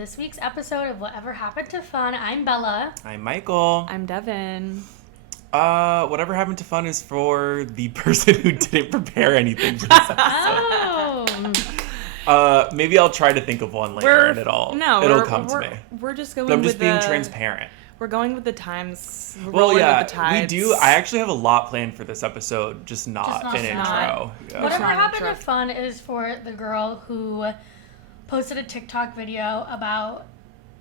this week's episode of Whatever Happened to Fun. I'm Bella. I'm Michael. I'm Devin. Whatever happened to fun is for the person who didn't prepare anything for this episode. Maybe I'll try to think of one later and it'll come to me. We're just going but I'm with just being transparent. We're going with the times. Well, yeah, with the tides. we do. I actually have a lot planned for this episode, just not an intro. Yeah. Whatever Happened to Fun is for the girl who posted a TikTok video about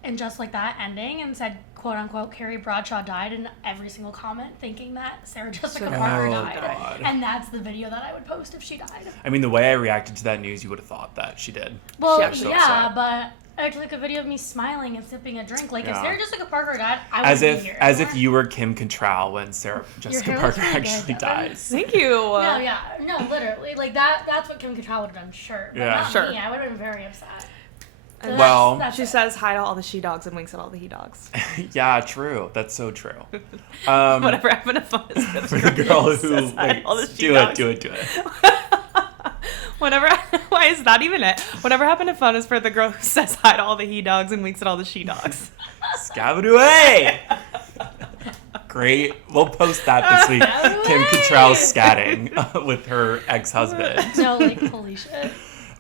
And Just Like That ending and said, quote unquote, Carrie Bradshaw died, in every single comment thinking that Sarah Jessica Parker died. God. And that's the video that I would post if she died. I mean, the way I reacted to that news, you would have thought that she did. Well, yeah, but I took a video of me smiling and sipping a drink. Like, if Sarah Jessica Parker died, I would be here. As if you were Kim Cattrall when Sarah Jessica Parker actually dies. Thank you. No, literally. Like, that's what Kim Cattrall would have done, sure. But not me. I would have been very upset. So well, she says hi to all the she-dogs and winks at all the he-dogs. Yeah, true. That's so true. Whatever happened to fun is for the girl who do it. Why is that even it? Whatever happened to fun is for the girl who says hi to all the he-dogs and winks at all the she-dogs. Scabadoo-ay! Great. We'll post that this week. Kim Cattrall scatting with her ex-husband. No, like, holy shit.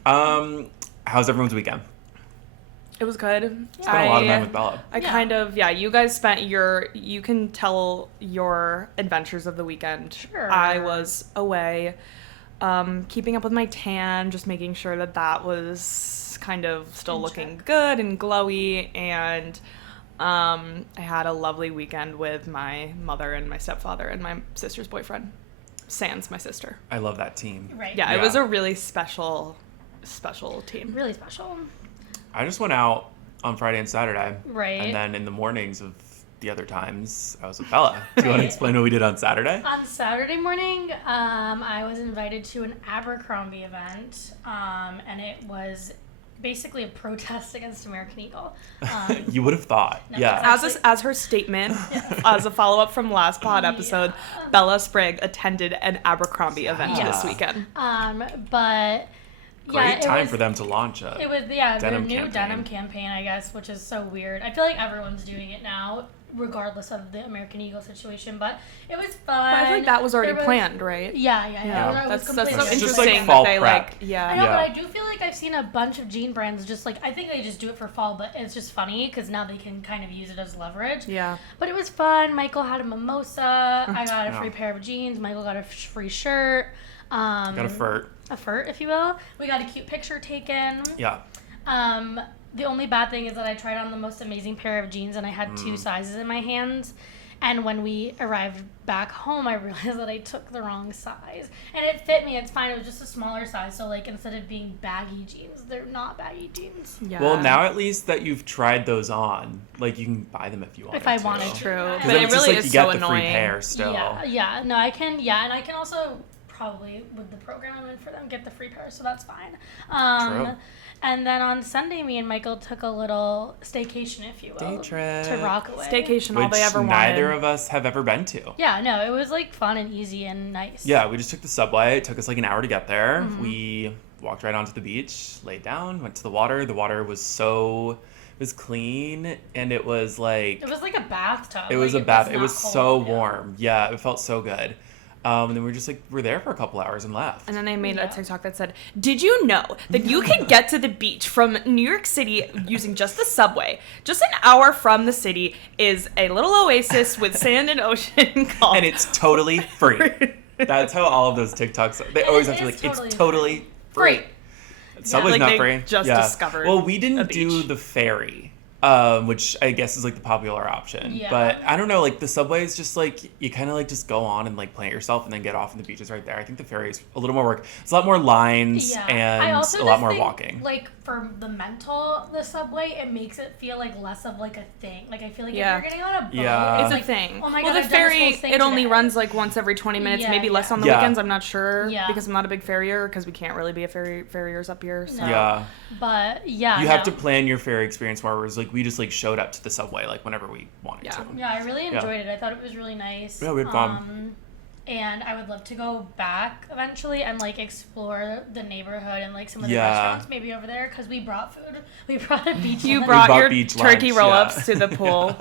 How's everyone's weekend? It was good. Spent a lot of time with Bella. You guys spent you can tell your adventures of the weekend. Sure. I was away, keeping up with my tan, just making sure that was kind of still looking good and glowy, and I had a lovely weekend with my mother and my stepfather and my sister's boyfriend, sans my sister. I love that team. Right. Yeah, it was a really special team. Really special. I just went out on Friday and Saturday. Right. And then in the mornings of the other times, I was with Bella. Do you want to explain what we did on Saturday? On Saturday morning, I was invited to an Abercrombie event, and it was basically a protest against American Eagle. You would have thought. No, yeah. As her statement, as a follow-up from last pod episode, Bella Sprague attended an Abercrombie event this weekend. But... Great time for them to launch it. It was, their new denim campaign, I guess, which is so weird. I feel like everyone's doing it now, regardless of the American Eagle situation, but it was fun. But I feel like that was already planned, right? Yeah. That's so interesting just like fall that they prep. I know, but I do feel like I've seen a bunch of jean brands just like, I think they just do it for fall, but it's just funny because now they can kind of use it as leverage. Yeah. But it was fun. Michael had a mimosa. I got a free pair of jeans. Michael got a free shirt. Got a furt. A furt, if you will. We got a cute picture taken. Yeah. The only bad thing is that I tried on the most amazing pair of jeans and I had two sizes in my hands. And when we arrived back home, I realized that I took the wrong size. And it fit me. It's fine. It was just a smaller size. So, like, instead of being baggy jeans, they're not baggy jeans. Yeah. Well, now at least that you've tried those on, like, you can buy them if you want. If I wanted to. True. But it really is so annoying. You get the free pair still. Yeah. No, I can. Yeah, and I can also... probably with the program I'm in for them, get the free pair, so that's fine. True. And then on Sunday, me and Michael took a little staycation, if you will. Day trip. To Rockaway. Staycation, all they ever wanted. Neither of us have ever been to. Yeah, no, it was like fun and easy and nice. Yeah, we just took the subway. It took us like an hour to get there. Mm-hmm. We walked right onto the beach, laid down, went to the water. The water was it was clean, and it was like... It was like a bathtub. It was a bath. It was so warm. Yeah, it felt so good. And then we're there for a couple hours and left. And then I made a TikTok that said, did you know that you can get to the beach from New York City using just the subway? Just an hour from the city is a little oasis with sand and ocean called... And it's totally free. That's how all of those TikToks are. They always have to be like, it's totally free. Subway's not free. Just discovered. Well, we didn't do the ferry. Which I guess is like the popular option. Yeah. But I don't know, like the subway is just like, you kind of like just go on and like plan it yourself and then get off and the beach is right there. I think the ferry is a little more work. It's a lot more lines and a lot more walking. Like for the subway, it makes it feel like less of like a thing. Like I feel like if you're getting on a boat, it's like, a thing. Oh my God, God, the ferry, it only runs like once every 20 minutes, maybe less on the weekends. I'm not sure because I'm not a big ferrier because we can't really be ferriers up here. So. Yeah. But you have to plan your ferry experience more, whereas like we just like showed up to the subway like whenever we wanted to. Yeah, I really enjoyed it. I thought it was really nice. Yeah, we had fun. and I would love to go back eventually and like explore the neighborhood and like some of the restaurants maybe over there, because we brought food. We brought a beach. You brought your beach turkey lunch, roll-ups to the pool.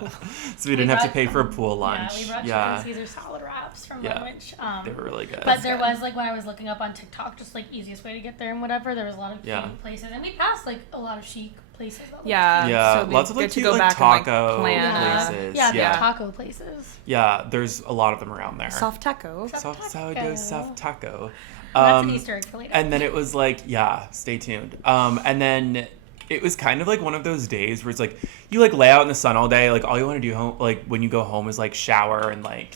So we didn't have to pay for a pool lunch. Yeah, we brought chicken Caesar salad wraps from lunch. They were really good. But there was like, when I was looking up on TikTok, just like easiest way to get there and whatever, there was a lot of cute places, and we passed like a lot of chic places. Yeah, so lots of like cute like taco places. Yeah, the taco places. Yeah, there's a lot of them around there. Soft taco. Soft taco. That's an Easter egg for later. And then it was like, stay tuned. And then it was kind of like one of those days where it's like you like lay out in the sun all day, like all you want to do home, like when you go home is like shower and like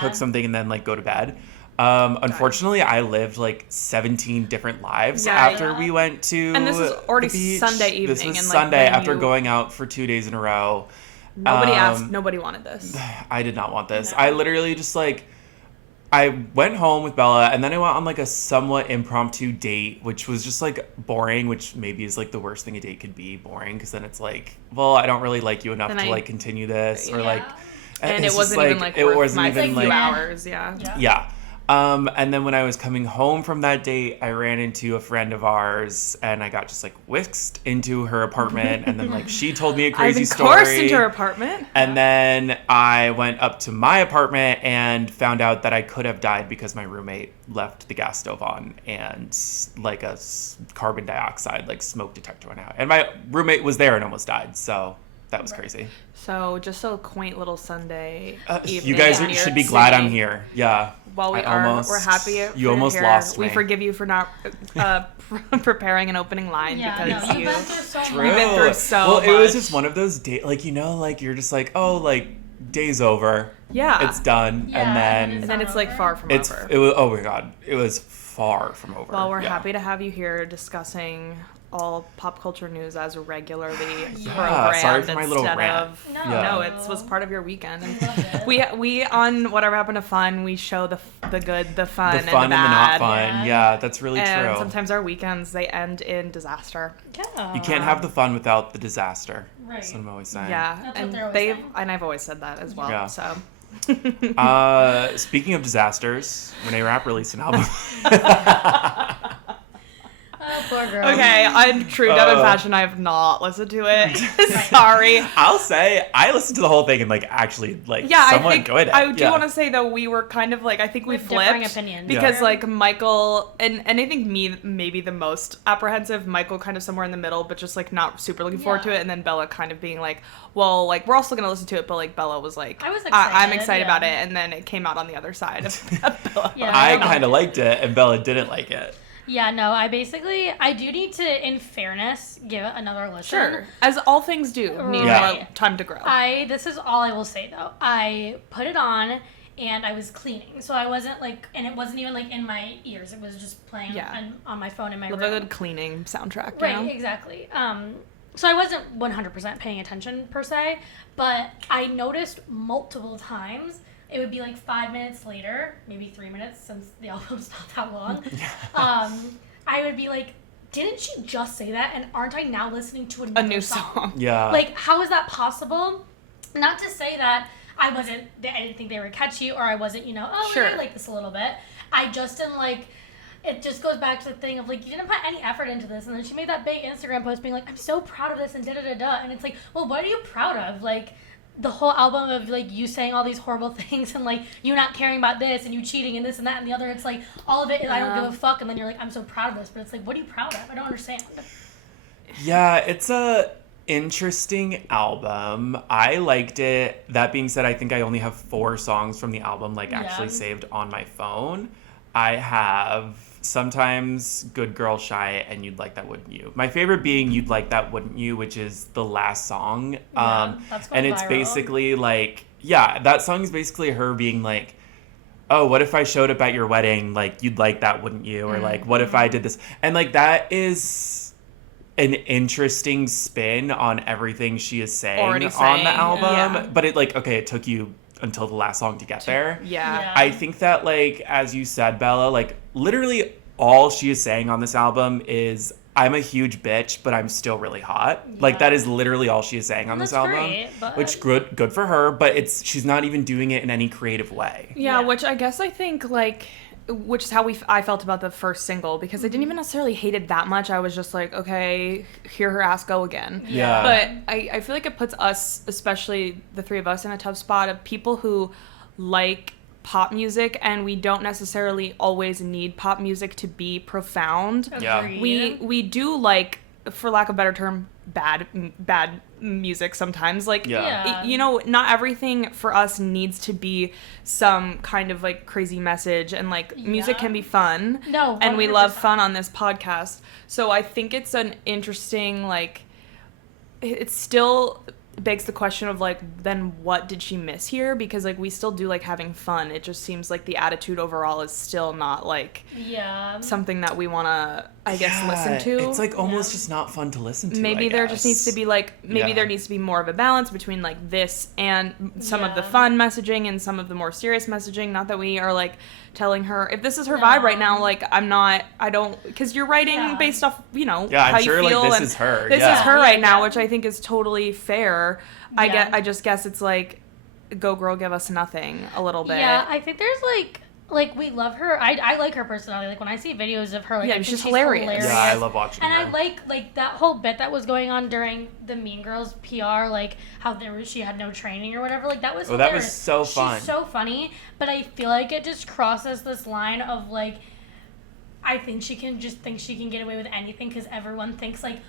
cook something and then like go to bed. Unfortunately, I lived like 17 different lives after we went to and this was already the beach. Sunday evening. This was and, Sunday after going out for 2 days in a row. Nobody asked. Nobody wanted this. I did not want this. No. I literally just like, I went home with Bella and then I went on like a somewhat impromptu date, which was just like boring, which maybe is like the worst thing a date could be, boring, because then it's like, well, I don't really like you enough to like continue this or like. And it wasn't even like worth my few hours. Yeah. And then when I was coming home from that date, I ran into a friend of ours and I got just like whisked into her apartment. And then like she told me a crazy story. I've been coursed into her apartment. And then I went up to my apartment and found out that I could have died because my roommate left the gas stove on and like a carbon dioxide like smoke detector went out. And my roommate was there and almost died. So that was crazy. So just a quaint little Sunday evening. You guys should be glad I'm here. Yeah. Well, we're happy. You almost lost me. We forgive you for not preparing an opening line because you've been through so much. You've been through so much. Well, it was just one of those days, like, you know, like you're just like, oh, like day's over. Yeah. It's done. Yeah, and then it's like far from over. It was, oh my God. It was far from over. Well, we're happy to have you here discussing all pop culture news as regularly programmed sorry for my little instead rant. of it was part of your weekend. And we on Whatever Happened to Fun, we show the good, the fun, and the bad. And the not fun. Yeah, that's really and true. Sometimes our weekends they end in disaster. Yeah. You can't have the fun without the disaster. Right. That's what I'm always saying. Yeah, That's and what they're always saying. and I've always said that as well. Yeah. So. Speaking of disasters, Reneé Rapp released an album. Oh, poor girl. Okay, in true Devin fashion, I have not listened to it. Sorry. I'll say I listened to the whole thing and like actually like somewhat enjoyed it. I do want to say though we were kind of like I think we flipped differing opinions. because like Michael and I think me maybe the most apprehensive, Michael kind of somewhere in the middle, but just like not super looking forward to it, and then Bella kind of being like, well, like we're also gonna listen to it, but like Bella was like, I was excited. I'm excited about it, and then it came out on the other side of Bella. Yeah, I kind of liked it, and Bella didn't like it. Yeah, no, I do need to, in fairness, give it another listen. Sure. As all things do, need more time to grow. This is all I will say, though. I put it on, and I was cleaning. So I wasn't, like, and it wasn't even, like, in my ears. It was just playing on my phone in my room. Love a good cleaning soundtrack, Right, you know? exactly. So I wasn't 100% paying attention, per se, but I noticed multiple times. It would be like 5 minutes later, maybe 3 minutes since the album's not that long. I would be like, didn't she just say that? And aren't I now listening to a new song? Yeah. Like, how is that possible? Not to say that I didn't think they were catchy or I wasn't, I like this a little bit. I just didn't like, it just goes back to the thing of like, you didn't put any effort into this. And then she made that big Instagram post being like, I'm so proud of this and da-da-da-da. And it's like, well, what are you proud of? Like, the whole album of like you saying all these horrible things and like you not caring about this and you cheating and this and that and the other, it's like all of it is I don't give a fuck, and then you're like, I'm so proud of this, but it's like, what are you proud of? I don't understand. Yeah, it's a interesting album. I liked it. That being said, I think I only have 4 songs from the album like actually saved on my phone. I have Sometimes, Good Girl, Shy, and You'd Like That, Wouldn't You? My favorite being You'd Like That, Wouldn't You, which is the last song. That's and it's viral. basically like, that song is basically her being like, oh, what if I showed up at your wedding? Like, you'd like that, wouldn't you? Or like, what if I did this? And like, that is an interesting spin on everything she is saying on the album. Yeah. But it took you until the last song to get there. Yeah. I think that, like, as you said, Bella, like, literally all she is saying on this album is, I'm a huge bitch, but I'm still really hot. Yeah. Like, that is literally all she is saying on this album. Great, which good for her, but she's not even doing it in any creative way. Yeah, which I guess I think, like, which is how I felt about the first single, because I didn't even necessarily hate it that much. I was just like, okay, hear her ass go again. Yeah. But I feel like it puts us, especially the three of us, in a tough spot of people who like pop music, and we don't necessarily always need pop music to be profound. Yeah. We do like, for lack of a better term, bad music sometimes. Like, you know, not everything for us needs to be some kind of like crazy message, and like music can be fun. No, 100%. And we love fun on this podcast. So I think it's an interesting, like, it still begs the question of like, then what did she miss here? Because like we still do like having fun. It just seems like the attitude overall is still not like something that we want to, I guess, listen to. It's like almost just not fun to listen to. Maybe there just needs to be like, there needs to be more of a balance between like this and some of the fun messaging and some of the more serious messaging. Not that we are like telling her, if this is her vibe right now, like because you're writing based off, you know, how you feel. Like, this is her. This is her right now, which I think is totally fair. I just guess it's like, go girl, give us nothing a little bit. Yeah, I think there's like we love her. I like her personality. Like when I see videos of her, like, I she's hilarious. Yeah, I love watching her. And I like that whole bit that was going on during the Mean Girls PR, like how she had no training or whatever. Like that was hilarious. That was so fun. She's so funny, but I feel like it just crosses this line of like, I think she can get away with anything because everyone thinks like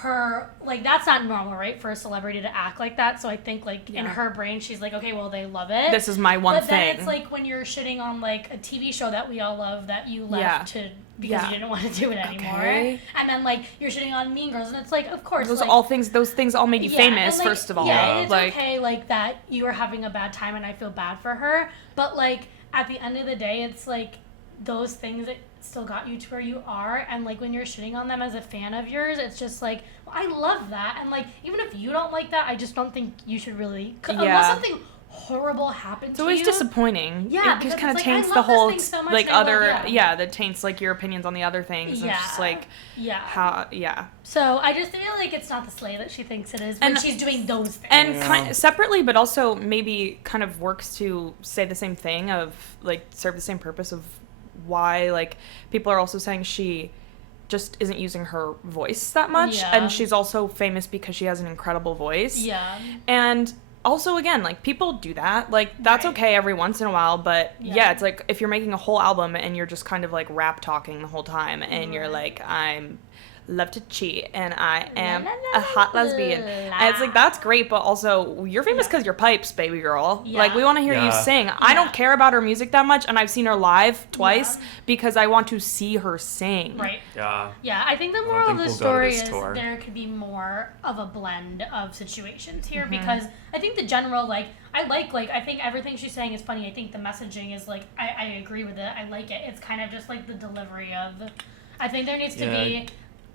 her, like, that's not normal, right, for a celebrity to act like that. So I think like in her brain she's like, okay, well, they love it, this is my one thing. But then it's like when you're shitting on like a TV show that we all love that you left to because you didn't want to do it anymore, and then like you're shitting on Mean Girls, and it's like, of course, those things all made you famous, like, first of all. Yeah, it's like, okay, like that you were having a bad time and I feel bad for her, but like at the end of the day, it's like those things that still got you to where you are, and like when you're shitting on them as a fan of yours, it's just like, well, I love that, and like even if you don't like that, I just don't think you should really, unless something horrible happened to you. It's always disappointing. Yeah, it just kind of taints the whole so much, like other that taints like your opinions on the other things. And it's just like So I just feel like it's not the Slay that she thinks it is when she's doing those things. And kind of separately, but also maybe kind of works to say the same thing, of like serve the same purpose of why like people are also saying she just isn't using her voice that much, and she's also famous because she has an incredible voice. And also, again, like, people do that. Like, that's okay every once in a while, but it's like if you're making a whole album and you're just kind of like rap talking the whole time, and you're like, I'm love to cheat and I am a hot lesbian, and it's like, that's great, but also you're famous because you're pipes, baby girl. Like, we want to hear you sing. I don't care about her music that much, and I've seen her live twice because I want to see her sing. I think the moral of the story is there could be more of a blend of situations here, because I think the general, like, I think everything she's saying is funny. I think the messaging is like, I agree with it. I like it. It's kind of just like the delivery of, I think there needs to be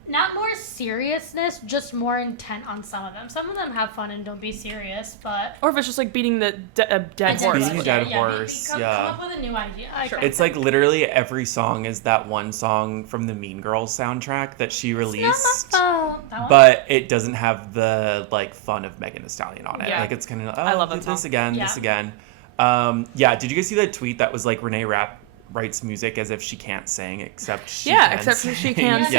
not more seriousness, just more intent on some of them. Some of them have fun and don't be serious, but... Or if it's just like beating the dead horse. Beating a dead horse, come up with a new idea. It's like literally every song is that one song from the Mean Girls soundtrack that she released. It's not my fault. But it doesn't have the like fun of Megan Thee Stallion on it. Like, it's kind of, I love that song. This again. Did you guys see that tweet that was like Reneé Rapp writes music as if she can't sing, except she can sing. She can sing.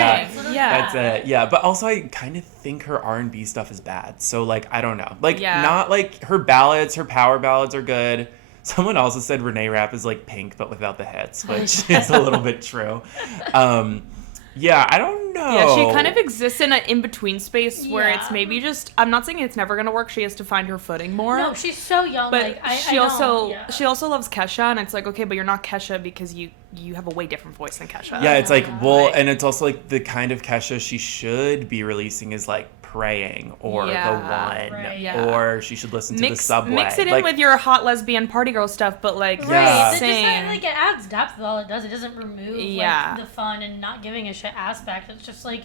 That's it. Yeah, but also I kind of think her R&B stuff is bad. So like, I don't know. Like, not like her ballads, her power ballads are good. Someone also said Reneé Rapp is like Pink but without the hits, which is a little bit true. I don't know. Yeah, she kind of exists in an in-between space where it's maybe just, I'm not saying it's never going to work, she has to find her footing more. No, she's so young. But like, she also loves Kesha, and it's like, okay, but you're not Kesha because you have a way different voice than Kesha. Yeah, it's like, well, and it's also like the kind of Kesha she should be releasing is like Praying or The One, or she should listen to The Subway. Mix it in with your hot lesbian party girl stuff, but like sing. It adds depth with all it does. It doesn't remove like the fun and not giving a shit aspect. It's just like,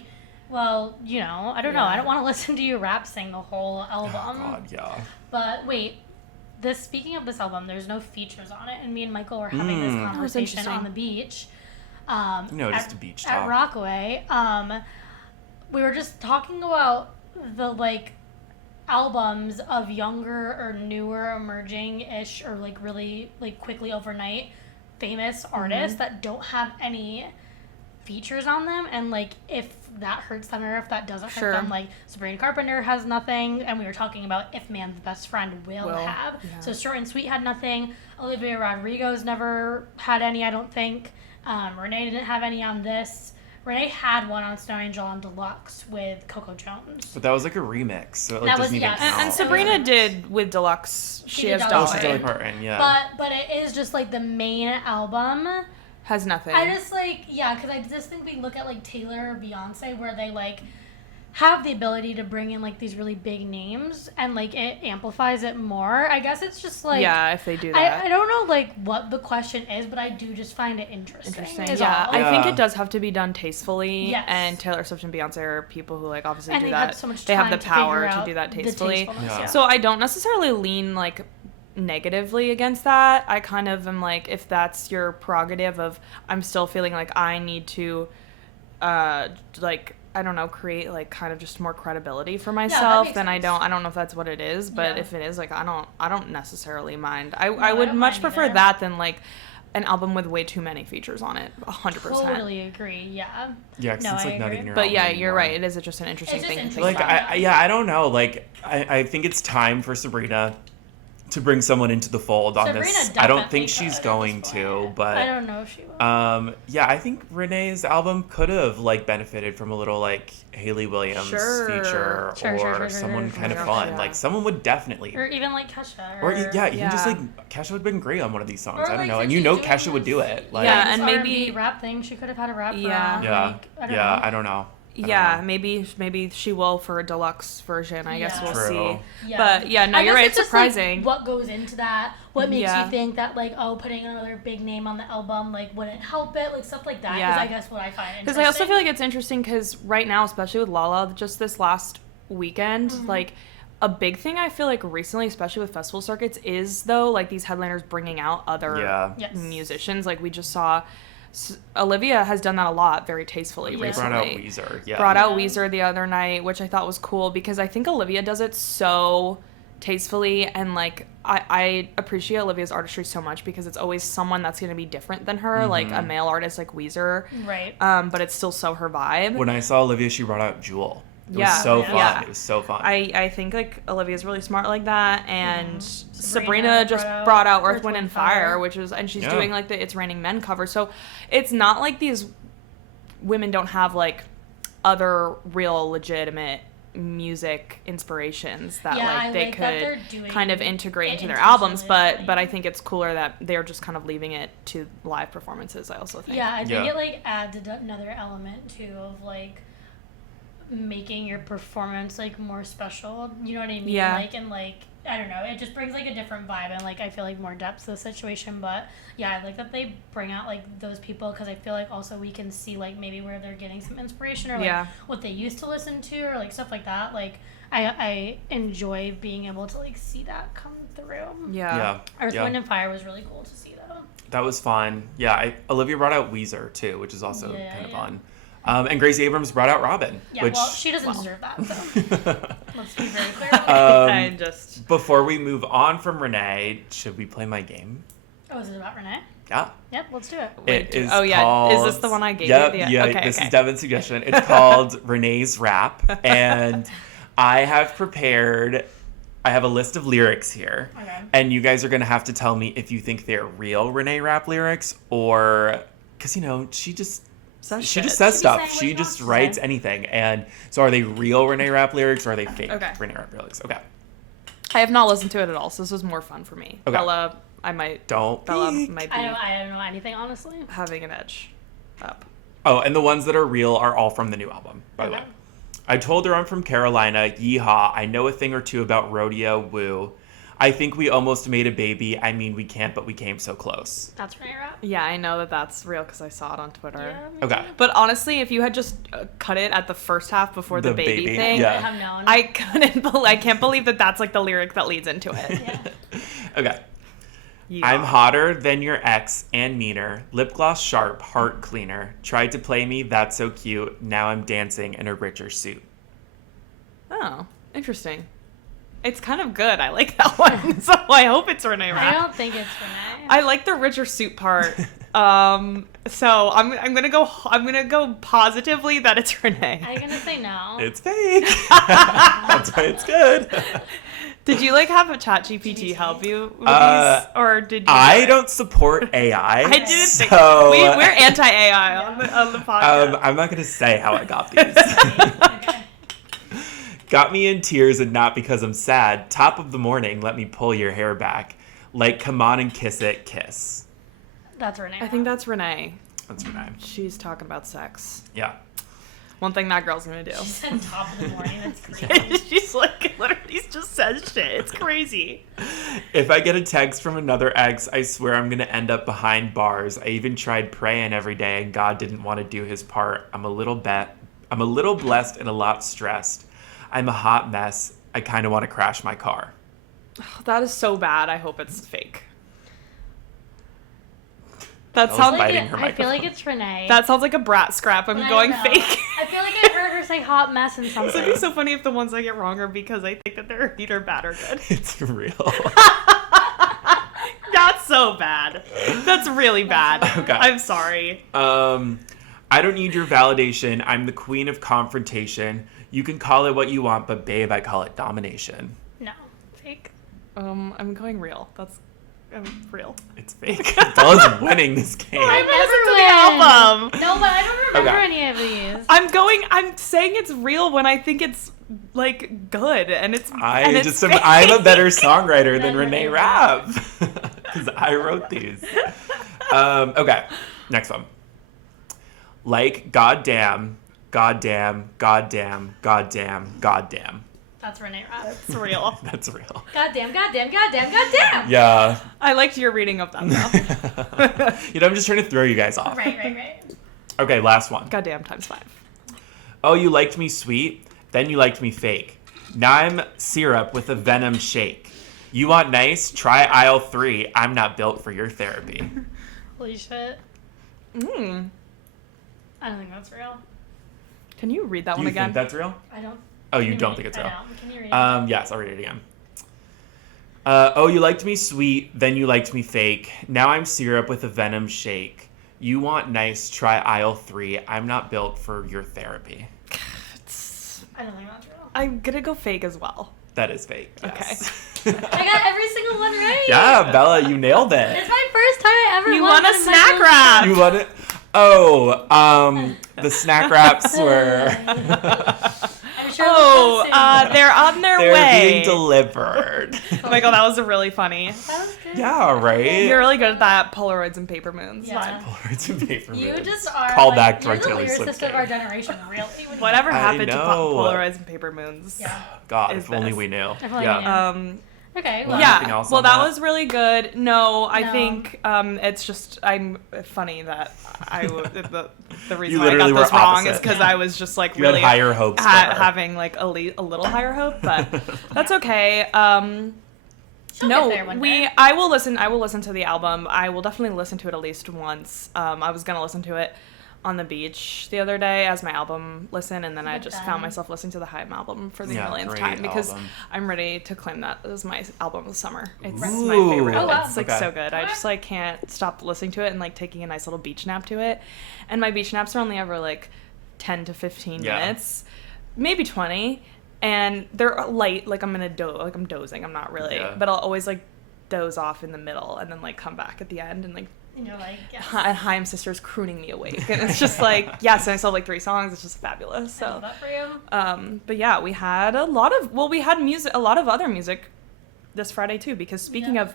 well, you know, I don't know. I don't want to listen to you rap sing the whole album. Oh God, But wait. Speaking of this album, there's no features on it, and me and Michael were having this conversation on the beach. Just a beach talk. At Rockaway. we were just talking about the, like, albums of younger or newer emerging-ish or, like, really, like, quickly overnight famous artists that don't have any features on them, and, like, if that hurts them or if that doesn't hurt them, like, Sabrina Carpenter has nothing, and we were talking about If Man's Best Friend will have. Yeah. So Short and Sweet had nothing. Olivia Rodrigo's never had any, I don't think. Reneé didn't have any on this. Reneé had one on Snow Angel on Deluxe with Coco Jones. But that was like a remix, so it like, doesn't even count. And Sabrina did with Deluxe. She has Dolly. Oh, she's Dolly Parton, yeah. But it is just like the main album has nothing. I just like, because I just think we look at like Taylor or Beyonce where they like have the ability to bring in like these really big names and like it amplifies it more. I guess it's just like, if they do that. I don't know like what the question is, but I do just find it interesting. I think it does have to be done tastefully. Yes. And Taylor Swift and Beyonce are people who like obviously and do that. So much they have the to power to do that tastefully. Yeah. So I don't necessarily lean like negatively against that. I kind of am like, if that's your prerogative of I'm still feeling like I need to like, I don't know, create like kind of just more credibility for myself, then I don't know if that's what it is, but if it is, like, I don't necessarily mind. I would much prefer that than like an album with way too many features on it. 100%. Totally agree. Yeah. Yeah, because it's like not even your But album you're anymore. right. It is just an interesting thing to think like, about. I don't know. Like, I think it's time for Sabrina to bring someone into the fold on this. I don't think she's going to, but I don't know if she will. I think Renee's album could have like benefited from a little like Hayley Williams feature or someone kind of fun. Like someone would definitely, or even like Kesha, or even just like Kesha would have been great on one of these songs. I don't know, and you know Kesha would do it. Like, and maybe rap thing. She could have had a rap. I don't know. Maybe she will for a deluxe version. I guess we'll see. Yeah. But you're right. It's surprising. Like, what goes into that? What makes you think that like putting another big name on the album like wouldn't help it? Like stuff like that is I guess what I find interesting. Because I also feel like it's interesting because right now, especially with Lala, just this last weekend, like a big thing I feel like recently, especially with festival circuits, is though like these headliners bringing out other musicians. Like we just saw. Olivia has done that a lot very tastefully recently. Brought out Weezer the other night, which I thought was cool because I think Olivia does it so tastefully, and like I appreciate Olivia's artistry so much because it's always someone that's going to be different than her, like a male artist like Weezer, but it's still so her vibe. When I saw Olivia, she brought out Jewel. It was so fun. It was so fun. I think like Olivia's really smart like that, and Sabrina just brought out Earth, Wind, and Fire, which is, and she's doing like the It's Raining Men cover. So it's not like these women don't have like other real legitimate music inspirations that like they could kind of integrate into their albums, but I think it's cooler that they're just kind of leaving it to live performances. I also think I think it like adds another element too of like making your performance like more special, you know what I mean? Like, and like I don't know, it just brings like a different vibe and like I feel like more depth to the situation. But I like that they bring out like those people because I feel like also we can see like maybe where they're getting some inspiration or like what they used to listen to or like stuff like that. Like I enjoy being able to like see that come through. Earth, Wind, and Fire was really cool to see though. That was fun. Olivia brought out Weezer too, which is also kind of fun. And Gracie Abrams brought out Robin. Which, well, she doesn't deserve that, so let's be very clear. Before we move on from Reneé, should we play my game? Oh, is it about Reneé? Yeah. Yep, let's do it. It is called... Is this the one I gave you? This is Devin's suggestion. It's called Reneé's Rap, and I have a list of lyrics here, and you guys are going to have to tell me if you think they're real Reneé Rapp lyrics or... Because, she just says stuff. She just writes anything. And so are they real Reneé Rapp lyrics or are they fake Reneé Rapp lyrics? Okay. I have not listened to it at all, so this was more fun for me. Okay. Bella might be I don't know anything, honestly. Having an edge up. Oh, and the ones that are real are all from the new album, by the way. I told her I'm from Carolina. Yeehaw. I know a thing or two about rodeo. Woo. I think we almost made a baby. I mean, we can't, but we came so close. That's Reneé Rapp? Yeah, I know that's real because I saw it on Twitter. Yeah, okay. But honestly, if you had just cut it at the first half before the baby thing, I can't believe that that's like the lyric that leads into it. Okay. Yeah. I'm hotter than your ex and meaner. Lip gloss sharp, heart cleaner. Tried to play me, that's so cute. Now I'm dancing in a richer suit. Oh, interesting. It's kind of good. I like that one. So I hope it's Reneé Rapp. I don't think it's Reneé. I like the richer suit part. So I'm gonna go positively that it's Reneé. I'm gonna say no. It's fake. That's why it's good. Did you have a chat GPT help you with these, or did you? I don't support AI. I didn't think so we're anti-AI on the podcast. I'm not gonna say how I got these. Okay. Got me in tears and not because I'm sad. Top of the morning, let me pull your hair back. Like, come on and kiss it, kiss. That's Reneé. I think that's Reneé. That's Reneé. She's talking about sex. Yeah. One thing that girl's gonna do. She said top of the morning. That's crazy. She's literally just says shit. It's crazy. If I get a text from another ex, I swear I'm gonna end up behind bars. I even tried praying every day and God didn't want to do his part. I'm a little blessed and a lot stressed. I'm a hot mess. I kind of want to crash my car. That is so bad. I hope it's fake. That was sounds biting her I feel like microphone. it's Reneé. that sounds like a brat scrap. I'm I going know. fake. I feel like I heard her say hot mess in It's something. gonna be so funny if the ones I get wrong are because I think that they're either bad or good. It's real. That's so bad. That's really bad. Okay. I'm sorry. I don't need your validation. I'm the queen of confrontation. You can call it what you want, but babe, I call it domination. No, fake. I'm going real. I'm real. It's fake. Bella's winning this game. I Listen to the album. No, but I don't remember Okay. any of these. I'm saying it's real when I think it's good and it's fake. I'm a better songwriter than Than Reneé Reneé Rapp because I wrote these. Okay, next one. Like goddamn, goddamn, goddamn, goddamn, goddamn. That's Reneé Rapp. It's real. That's real. Goddamn, goddamn, goddamn, goddamn. Yeah. I liked your reading of that though. I'm just trying to throw you guys off. Right. Okay, last one. Goddamn times 5. Oh, you liked me sweet, then you liked me fake. Now I'm syrup with a venom shake. You want nice? Try aisle 3. I'm not built for your therapy. Holy shit. I don't think that's real. Can you read that Do one you again? think that's real? I don't. Oh, you Can don't read- think it's I real? know. Can you read it? Yes, I'll read it again. Oh, you liked me sweet, then you liked me fake. Now I'm syrup with a venom shake. You want nice? Try aisle 3. I'm not built for your therapy. I don't think that's real. I'm gonna go fake as well. That is fake. Yes. I got every single one right. Yeah, Bella, you nailed it. It's my first time I ever You won won a one in my snack first wrap. time. You want it? Oh, the snack wraps were I'm sure Oh, we'll post it. they're on their they're way. being delivered. Oh my god, that was really funny. That was good. Yeah, right? You're really good at that. Polaroids and paper moons. Yeah. Polaroids and paper You moons. just are Call like, back to you're our the Taylor Swift lyricist of our game. generation, really. Whatever I happened to know. Polaroids and paper moons? Yeah. God, is if only this? we knew. If only Yeah. we knew. Um, Okay. Well, Well, anything yeah. else Well, on that that? was really good. No, I No. think it's just I'm funny that the reason You why I literally got this were wrong opposite. is because I was just You really had higher hopes for her. having a little higher hope, but that's okay. she'll No, get there one day. I will listen to the album. I will definitely listen to it at least once. I was gonna listen to it on the beach the other day as my album listen, and then I But just then- found myself listening to the Haim album for the Yeah, millionth great time because album. I'm ready to claim that as my album of the summer. It's my Ooh. favorite. Oh, wow. It's Okay. so good. I just can't stop listening to it and taking a nice little beach nap to it. And my beach naps are only ever 10 to 15 Yeah. minutes, maybe 20, and they're light. I'm gonna I'm dozing. I'm not really, Yeah. but I'll always doze off in the middle and then come back at the end and And you're like, yes. and Haim sisters crooning me awake, and it's just yes, and I still have 3 songs. It's just fabulous. I love So, that for you. but yeah, we had a lot of a lot of other music this Friday too. Because speaking Yeah. of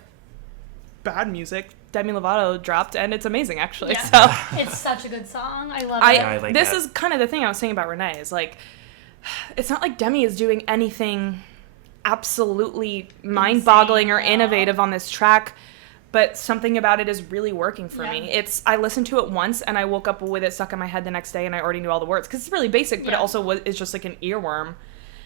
bad music, Demi Lovato dropped, and it's amazing actually. Yeah. So It's such a good song. I love Yeah, I it. like this that. is kind of the thing I was saying about Reneé is it's not like Demi is doing anything absolutely mind-boggling or no. innovative on this track, but something about it is really working for Yeah. me. I listened to it once and I woke up with it stuck in my head the next day and I already knew all the words because it's really basic, but it Yeah. also is just an earworm.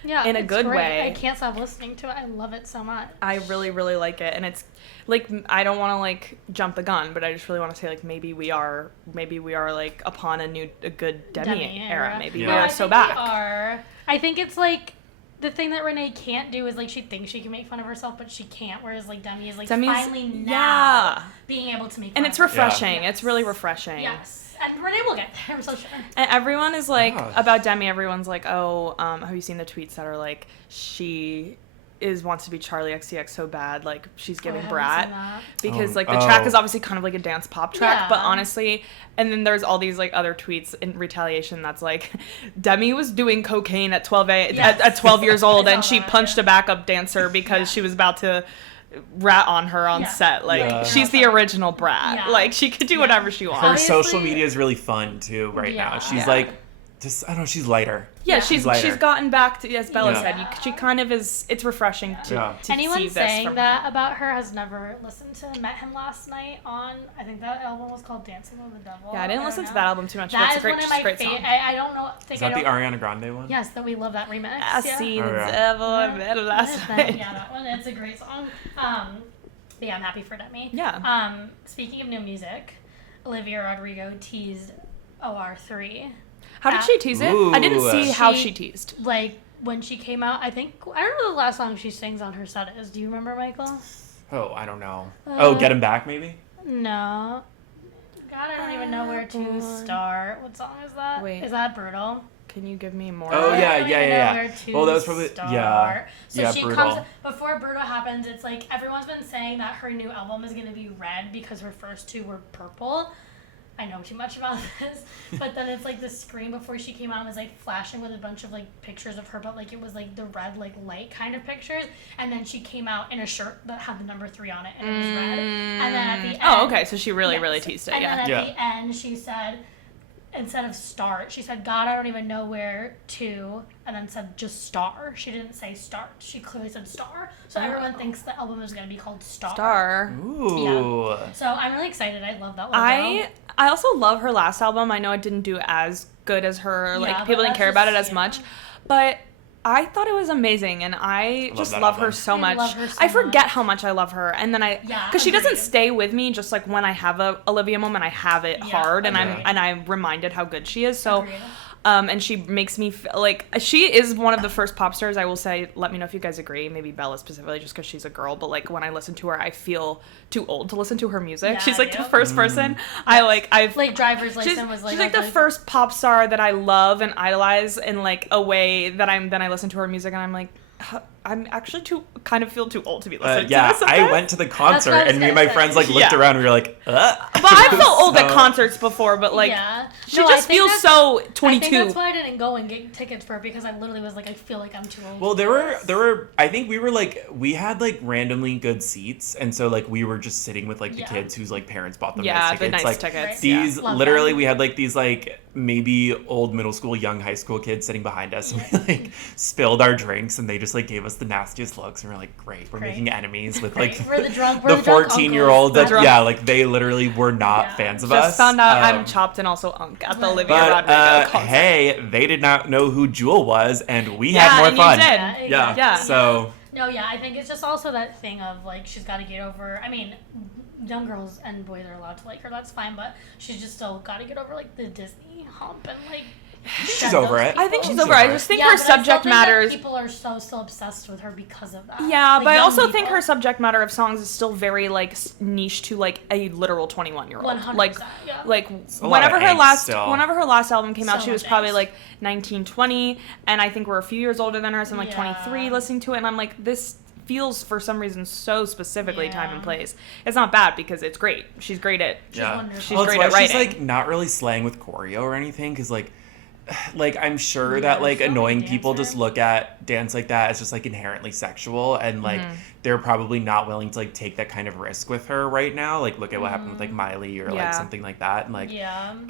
in a good great. way. I can't stop listening to it. I love it so much. I really, really like it. And it's like, I don't want to like jump the gun, but I just really want to say like maybe we are like upon a good Demi era. Maybe we are so back. We are. I think it's like the thing that Reneé can't do is like she thinks she can make fun of herself, but she can't. Whereas like Demi is like finally now being able to make fun and of it's refreshing. Yes. It's really refreshing. Yes. And Reneé will get there, I'm so sure. And everyone is like, about Demi, everyone's like, oh, have you seen the tweets that are like, she wants to be Charlie XCX so bad, like, she's giving Brat. Because, like, the track is obviously kind of like a dance pop track, but honestly, and then there's all these, like, other tweets in retaliation that's like, Demi was doing cocaine at 12 years old, and she punched a backup dancer because she was about to rat on her on set. Like, she's the original Brat. Like, she could do whatever she wants. Her social media is really fun too right now. She's like, just, I don't know, she's lighter. Yeah, she's gotten back to, as Bella said, she kind of is, it's refreshing to anyone see this saying from that her. about her has never listened to Met Him Last Night on, I think that album was called Dancing with the Devil. Yeah, I didn't listen to that album too much, but That it's is a great, one of my great song. I don't know. Is that the Ariana Grande one? Yes, that we love that remix. I see the devil I met last night. Yeah, that one. It's a great song. But yeah, I'm happy for Demi. Yeah. Speaking of new music, Olivia Rodrigo teased OR3. How did she tease it? I didn't see how she teased. Like, when she came out, I don't know the last song she sings on her set is. Do you remember, Michael? Oh, I don't know. Get Him Back, maybe? No. God, I don't even know where to start. What song is that? Wait. Is that Brutal? Can you give me more? Oh, yeah. Well, that was probably, So she Brutal. comes, before Brutal happens, it's like, everyone's been saying that her new album is going to be red because her first two were purple. I know too much about this, but then it's like the screen before she came out was like flashing with a bunch of like pictures of her, but like it was like the red like light kind of pictures, and then she came out in a shirt that had the number 3 on it and it was red, and then at the end, okay, so she really teased it, and then at the end she said, instead of start, she said, God, I don't even know where to, and then said just star. She didn't say start. She clearly said star. So everyone thinks the album is going to be called Star. Ooh. Yeah. So I'm really excited. I love that logo. I also love her last album. I know it didn't do as good as her, like, people didn't care about it as much, but I thought it was amazing, and I just love her so much. I forget how much I love her, and then because she doesn't stay with me. Just like when I have a Olivia moment, I have it hard, and I'm reminded how good she is. So, and she makes me feel like she is one of the first pop stars. I will say, let me know if you guys agree. Maybe Bella specifically, just because she's a girl. But like when I listen to her, I feel too old to listen to her music. Yeah, she's like the first person I've like Driver's License was like she's like the first pop star that I love and idolize in like a way that then I listen to her music and I'm like, I'm actually kind of feel too old to be listening to this. I went to the concert and me and my friends like looked around and we were like, But I felt old at concerts before, but like, she just feels so 22. I think that's why I didn't go and get tickets for it, because I literally was like, I feel like I'm too old. Well, there were, I think we had like randomly good seats, and so like we were just sitting with like the kids whose like parents bought them nice tickets. The nice like, tickets. These, literally, we had like these like maybe old middle school, young high school kids sitting behind us, and we like spilled our drinks, and they just like gave us the nastiest looks, and we're like, great, we're making enemies with like we're the 14-year-olds that like they literally were not fans of us. Just found out I'm chopped and also unk at the Olivia Rodrigo concert. Hey, they did not know who Jewel was, and we had more fun. You did. So no, I think it's just also that thing of like she's got to get over. I mean, young girls and boys are allowed to like her. That's fine, but she's just still got to get over like the Disney hump and like. She's over it. I think she's over it. I just think her subject matters. People are still obsessed with her because of that. Yeah, like, but I also think her subject matter of songs is still very like niche to like a literal 21-year-old. 100%. Like whenever her last album came out, she was probably like 19, 20, and I think we're a few years older than her, so I'm like 23 listening to it, and I'm like, this feels for some reason so specifically time and place. It's not bad because it's great. She's great at she's great at writing. She's like not really slaying with choreo or anything, because like I'm sure that like annoying people just look at dance like that as just like inherently sexual, and like they're probably not willing to like take that kind of risk with her right now. Like look at what happened with like Miley or like something like that, and like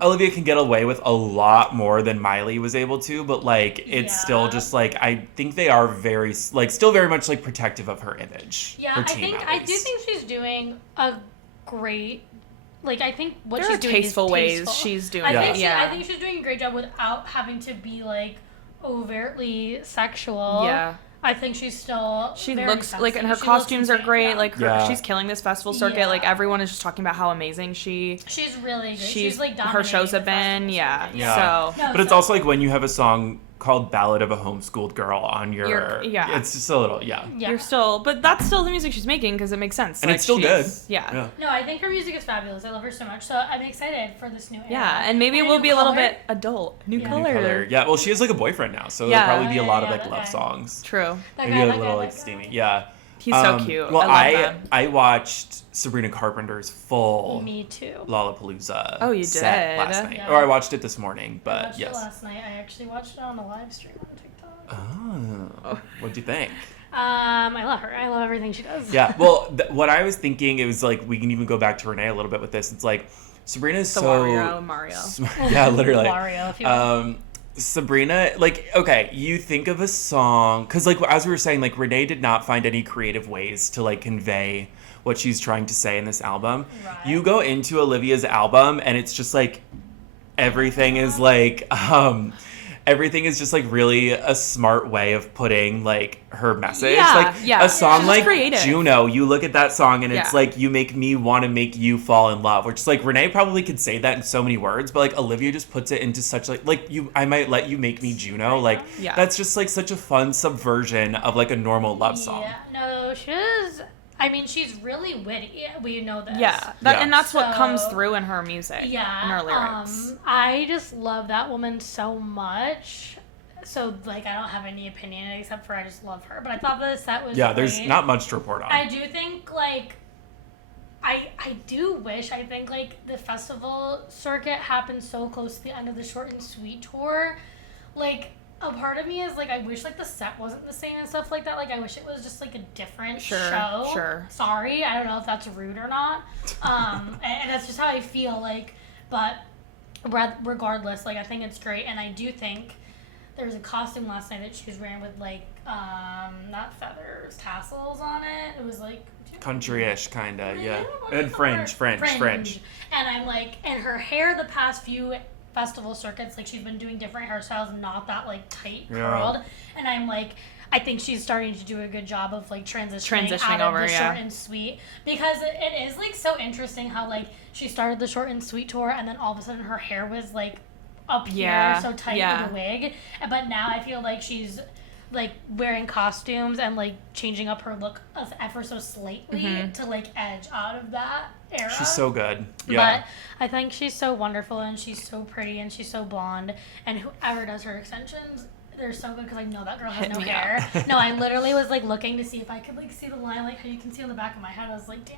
Olivia can get away with a lot more than Miley was able to, but like it's still just like I think they are very like still very much like protective of her image. I do think she's doing a great. Like, I think she's doing tasteful ways she's doing I think she's doing a great job without having to be, like, overtly sexual. Yeah. I think she's still She very looks sexy. like, and her She costumes looks are great. insane, yeah. Like she's killing this festival circuit. Yeah. Like everyone is just talking about how amazing She's really good. She's like her shows have dominating been. the Yeah. festival Yeah. So. No, But it's also like when you have a song called Ballad of a Homeschooled Girl on your... Yeah. It's just a little... Yeah. You're still, but that's still the music she's making because it makes sense. And like, it's still good. Yeah. No, I think her music is fabulous. I love her so much. So I'm excited for this new era. Yeah, and maybe it a will new be a little color. bit adult. New Yeah. New color. color. Yeah, well, she has like a boyfriend now, so Yeah. there'll probably be a lot of Yeah, like that love guy. songs. True. That Maybe guy, a that little guy, like that guy. steamy. Yeah. He's so cute. Well, I love them. I watched Sabrina Carpenter's full Me too. Lollapalooza Oh, you set did? last night. Yeah. Or I watched it this morning, I but watched yes. it last night. I actually watched it on a live stream on TikTok. Oh. What'd you think? I love her. I love everything she does. Yeah, well, what I was thinking, it was like, we can even go back to Reneé a little bit with this. It's like, Sabrina's The so... Mario. Yeah, literally. Wario, if you will. Sabrina, like, okay, you think of a song, because, like, as we were saying, like, Reneé did not find any creative ways to, like, convey what she's trying to say in this album. Right. You go into Olivia's album, and it's just, like, everything is, like, everything is just, like, really a smart way of putting, like, her message. Yeah, like, yeah. a song She's like creative. Juno, you look at that song, and it's Yeah. like, you make me want to make you fall in love. Which is, like, Reneé probably could say that in so many words, but, like, Olivia just puts it into such, like, I might let you make me Juno. Like, Yeah. that's just, like, such a fun subversion of, like, a normal love song. Yeah, no, she is. I mean, she's really witty. We know this. Yeah, Yeah. and that's what comes So- through in her music. Yeah. In her lyrics. I just love that woman so much. So, like, I don't have any opinion except for I just love her. But I thought the set was Yeah, there's great. not much to report on. I do think, like, I do wish, I think, like, the festival circuit happened so close to the end of the Short and Sweet tour. Like, a part of me is, like, I wish, like, the set wasn't the same and stuff like that. Like, I wish it was just, like, a different show. Sure. Sorry, I don't know if that's rude or not. And that's just how I feel, like, but regardless, like, I think it's great. And I do think there was a costume last night that she was wearing with, like, not feathers, tassels on it. It was, like... Country-ish, kind of, yeah. I don't And know. French. And I'm like, and her hair the past few festival circuits, like, she's been doing different hairstyles, not that, like, tight curled. And I'm like, I think she's starting to do a good job of, like, transitioning out over, of the yeah. Short and Sweet, because it is, like, so interesting how, like, she started the Short and Sweet tour, and then all of a sudden her hair was, like, up here, so tight with a wig. But now I feel like she's, like, wearing costumes and, like, changing up her look ever so slightly to, like, edge out of that era. She's so good. Yeah. But I think she's so wonderful, and she's so pretty, and she's so blonde, and whoever does her extensions, they're so good, because I know that girl has no hair. No, I literally was, like, looking to see if I could, like, see the line, like, how you can see on the back of my head. I was like, damn,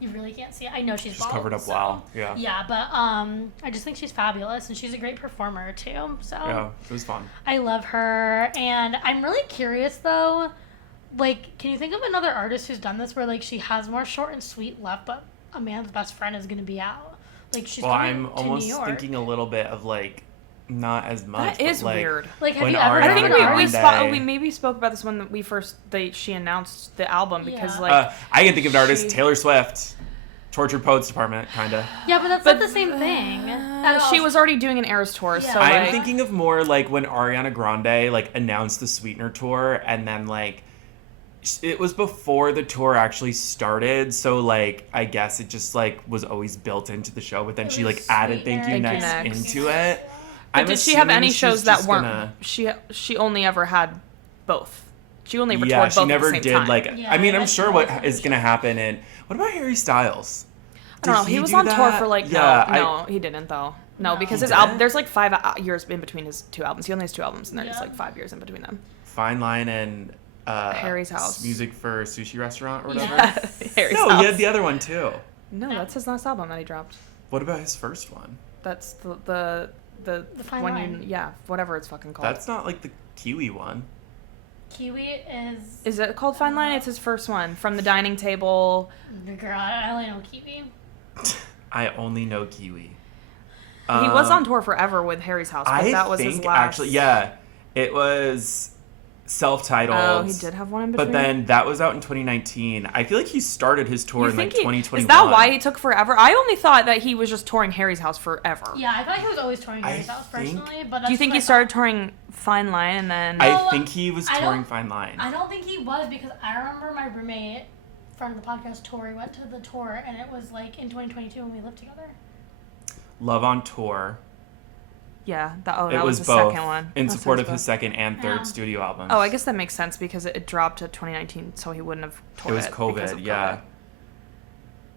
you really can't see it. I know she's bald, covered up so. well. Yeah. Yeah, but I just think she's fabulous, and she's a great performer, too. So Yeah, it was fun. I love her, and I'm really curious, though, like, can you think of another artist who's done this where, like, she has more Short and Sweet left, but a man's best friend is going to be out? Like, she's coming I'm to almost New York. thinking a little bit of, like, not as much. That is but, like, weird. Like, have when you ever Ariana I think Grande- we maybe spoke about this when she announced the album, because Yeah. like I can think of an artist, she- Taylor Swift. Tortured Poets Department, kind of. Yeah, but that's not the same thing. she was already doing an Eras tour, so Yeah. I'm like thinking of more like when Ariana Grande like announced the Sweetener tour, and then like it was before the tour actually started, so like I guess it just like was always built into the show, but then she like added Thank You Sweetener. Next Thank You Next. into it. But I'm did she have assuming any she's shows that just weren't gonna- she only ever had both? She only ever Yeah, toured she both never at the same did time. like. Yeah, I mean, I'm that's sure what what I is think. gonna happen. And what about Harry Styles? I don't know. Did He was do on tour that? for like Yeah, no, he didn't though. No, because He his album didn't? there's like 5 years in between his 2 albums. He only has 2 albums, and there's Yeah. like 5 years in between them. Fine Line and Harry's House. Music for a Sushi Restaurant or whatever. Harry's No, House. he had the other one too. No, that's his last album that he dropped. What about his first one? That's the Fine one Line. whatever it's fucking called. That's not like the Kiwi one. Kiwi is... Is it called Fine Line? It's his first one. From the Dining Table. Girl, I only know Kiwi. I only know Kiwi. He was on tour forever with Harry's House, but I that was his think last. actually, yeah, it was self-titled. Oh, he did have one in between. But then that was out in 2019. I feel like he started his tour in like 2021. Is that why he took forever? I only thought that he was just touring Harry's House forever. Yeah, I thought he was always touring Harry's House personally. But do you think he started touring Fine Line and then? I think he was touring Fine Line. I don't think he was, because I remember my roommate, friend of the podcast, Tori, went to the tour, and it was like in 2022 when we lived together. Love on Tour. Yeah, that it was was the both second one. in support of his second and third Yeah. studio albums. Oh, I guess that makes sense because it dropped to 2019, so he wouldn't have toured it was because COVID, of yeah.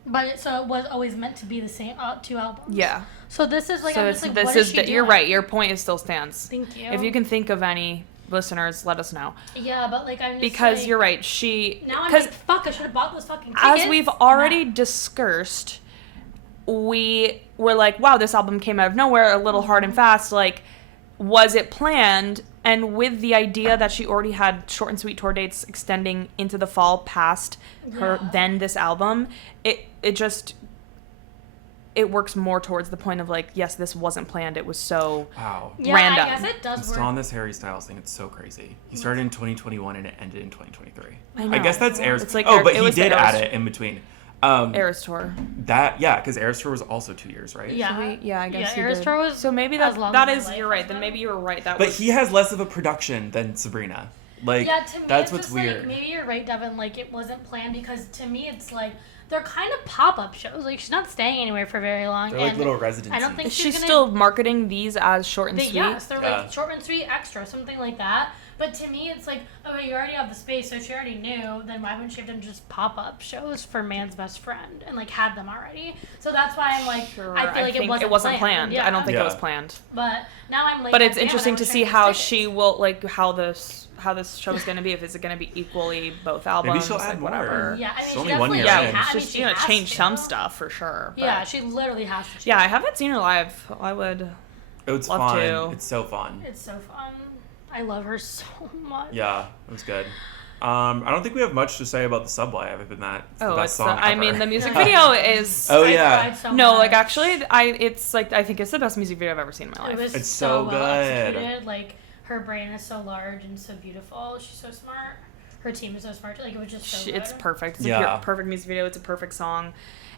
But so it was always meant to be the same two albums. Yeah. So this is like, So I'm just like, what is she doing? you're right. Your point still stands. Thank you. If you can think of any listeners, let us know. Yeah, but like I'm just Because like, you're right. Now I'm like, fuck, I should have bought those fucking tickets. As we've already discussed, we were like, wow, this album came out of nowhere, a little hard and fast. Like, was it planned? And with the idea that she already had short and sweet tour dates extending into the fall past her this album, it works more towards the point of like, yes, this wasn't planned. It was so random. I guess it does I'm work. still on this Harry Styles thing. It's so crazy. He started in 2021 and it ended in 2023. I know. I guess that's Eras. It's like but it he was the did Eras- add it in between. Eras tour. Because Eras tour was also 2 years, right? Yeah. I guess he Eras did. tour was so maybe as long that as is my life you're right. was Then long. maybe you were right. But he has less of a production than Sabrina. Like, yeah, to me, that's it's what's just weird. Like, maybe you're right, Devin. Like, it wasn't planned, because to me, it's like they're kind of pop-up shows. Like, she's not staying anywhere for very long. They're like and little residencies. I don't think She's gonna, still marketing these as short and sweet. Yes, they're like short and sweet extra, something like that. But to me, it's like, okay, you already have the space, so she already knew. Then why wouldn't she have done just pop-up shows for Man's Best Friend and like had them already? So that's why I'm like, Sure, I feel like it wasn't planned. Yeah. I don't think it was planned. But now I'm like, But it's damn, interesting I to wish I see had how tickets. she will how this show is going to be. If it's going to be equally both albums, Maybe she'll like add whatever. more. Yeah, I mean, It's she only 1 definitely year Yeah, in. I mean, she's she gonna has change to. some stuff for sure. But Yeah, she literally has to. yeah, I haven't seen her live. I would. It's love fun. to. It's so fun. It's so fun. I love her so much. Yeah, it was good. I don't think we have much to say about the subway other than that. It's the best song I ever. mean, the music video is. Oh, I yeah. cried so No, much. like actually, I think it's the best music video I've ever seen in my It life. was It's so so well good. executed. Like, her brain is so large and so beautiful. She's so smart. Her team is so smart. Like, it was just so good. It's perfect. It's Yeah. a perfect music video. It's a perfect song.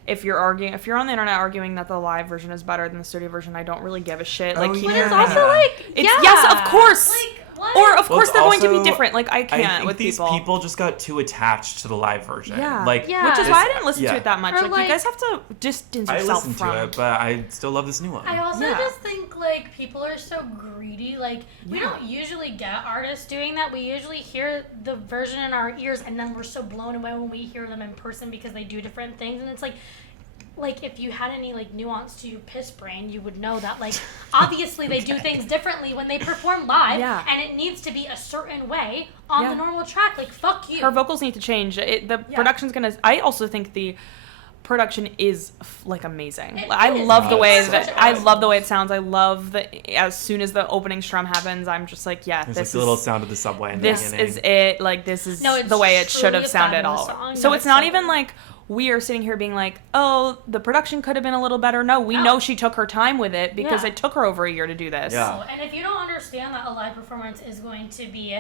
If you're on the internet arguing that the live version is better than the studio version, I don't really give a shit. Like, Oh, keep But your it's Yeah. also like, It's yes, of course. Like, what? Or of Well, course it's they're going to be also- different. Like I can't I think with these people just got too attached to the live version. Yeah. Like, Yeah. Which is why I didn't listen to yeah. it that much. Or Like, like- you guys have to distance I yourself listened from to it, but I still love this new one. I also Yeah. just think, like, people are so greedy. Like, we Yeah. don't usually get artists doing that. We usually hear the version in our ears, and then we're so blown away when we hear them in person because they do different things. And it's like if you had any, like, nuance to your piss brain, you would know that, like, obviously they do things differently when they perform live, Yeah. and it needs to be a certain way on Yeah. the normal track. Like, fuck you. her vocals need to change. Production's gonna. I also think the production is like amazing. It I is. love the way It's that such I awesome. love the way it sounds. I love as soon as the opening strum happens, I'm just like, yeah, There's this like is the little sound of the subway in the this beginning. is it. Like this is No, it's the way it should truly have a sounded fabulous all. song. So No, it's not so even good. like we are sitting here being like, oh, the production could have been a little better. No, we know she took her time with it because Yeah. it took her over a year to do this. Yeah. And if you don't understand that a live performance is going to be